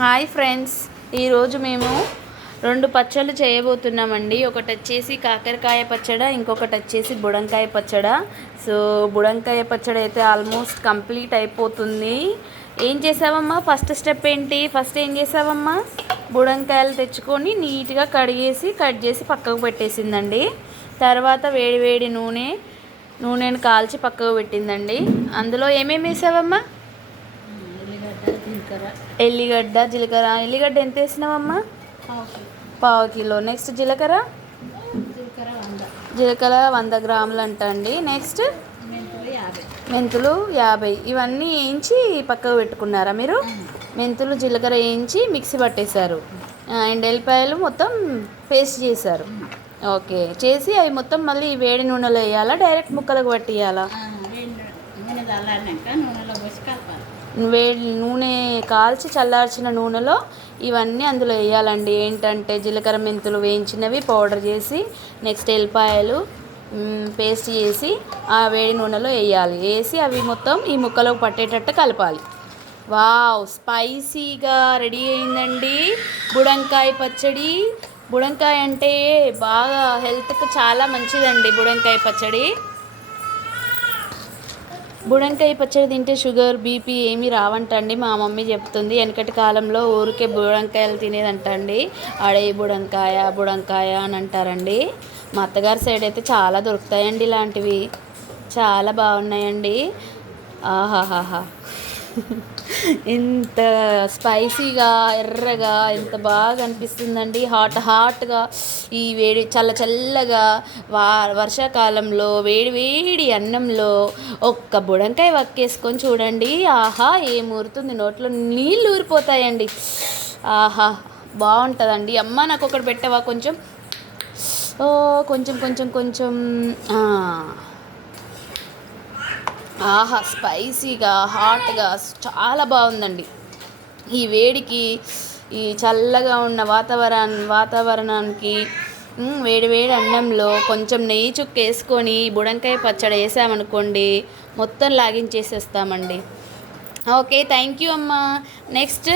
Hi friends, ఈరోజు మేము 2 పచ్చళ్ళు చేయబోతున్నామండి. ఒకటి వచ్చేసి కాకరకాయ పచ్చడి, ఇంకొకటి వచ్చేసి బుడంకాయ పచ్చడి. సో బుడంకాయ పచ్చడి అయితే ఆల్మోస్ట్ కంప్లీట్ అయిపోతుంది. ఏం చేసావమ్మా? ఫస్ట్ స్టెప్ ఏంటి? ఫస్ట్ ఏం చేసావమ్మా? బుడంకాయలు తెచ్చుకొని నీట్గా కడిగేసి కట్ చేసి పక్కకు పెట్టేసిందండి. తర్వాత వేడి వేడి నూనెను కాల్చి పక్కకు పెట్టిందండి. అందులో ఏమేమి వేసావమ్మా? ఎల్లిగడ్డ, జీలకర్ర. ఎల్లిగడ్డ ఎంత వేసినావమ్మా? పావు కిలో. నెక్స్ట్ జీలకర్ర 100 గ్రాములు అంట అండి. నెక్స్ట్ మెంతులు 50. ఇవన్నీ వేయించి పక్కకు పెట్టుకున్నారా మీరు? మెంతులు జీలకర్ర వేయించి మిక్సీ పట్టేశారు. అండ్ ఎల్లిపాయలు మొత్తం పేస్ట్ చేశారు. ఓకే, చేసి అవి మొత్తం మళ్ళీ వేడి నూనెలో వేయాలా, డైరెక్ట్ ముక్కలకు పట్టియాలా? వేడి నూనె కాల్చి చల్లార్చిన నూనెలో ఇవన్నీ అందులో వేయాలండి. ఏంటంటే జీలకర్ర మెంతులు వేయించినవి పౌడర్ చేసి, నెక్స్ట్ ఎల్లిపాయలు పేస్ట్ చేసి ఆ వేడి నూనెలో వేయాలి. వేసి అవి మొత్తం ఈ ముక్కలకు పట్టేటట్టు కలపాలి. వావ్, స్పైసీగా రెడీ అయిందండి బుడంకాయ పచ్చడి. బుడంకాయ అంటే బాగా హెల్త్కి చాలా మంచిదండి. బుడంకాయ పచ్చడి తింటే షుగర్, బీపీ ఏమీ రావంటండి. మా మమ్మీ చెప్తుంది. వెనకటి కాలంలో ఊరికే బుడంకాయలు తినేదంటండి. అడే బుడంకాయ అని అంటారండి. మా అత్తగారి సైడ్ అయితే చాలా దొరుకుతాయండి ఇలాంటివి. చాలా బాగున్నాయండి. ఆహాహాహా, ఎంత స్పైసీగా ఎర్రగా ఎంత బాగా అనిపిస్తుందండి. హాట్గా ఈ వేడి చల్లగా వర్షాకాలంలో వేడి అన్నంలో ఒక్క బుడంకాయ వక్కేసుకొని చూడండి. ఆహా, ఏమూరుతుంది, నోట్లో నీళ్ళు ఊరిపోతాయండి. ఆహా, బాగుంటుందండి. అమ్మ నాకు ఒకటి పెట్టవా? కొంచెం కొంచెం. ఆహా, స్పైసీగా హాట్గా చాలా బాగుందండి. ఈ వేడికి, ఈ చల్లగా ఉన్న వాతావరణానికి వేడి అన్నంలో కొంచెం నెయ్యి చుక్క వేసుకొని బుడంకాయ పచ్చడి వేసామనుకోండి, మొత్తం లాగించేసేస్తామండి. ఓకే, థ్యాంక్ యూ అమ్మా. నెక్స్ట్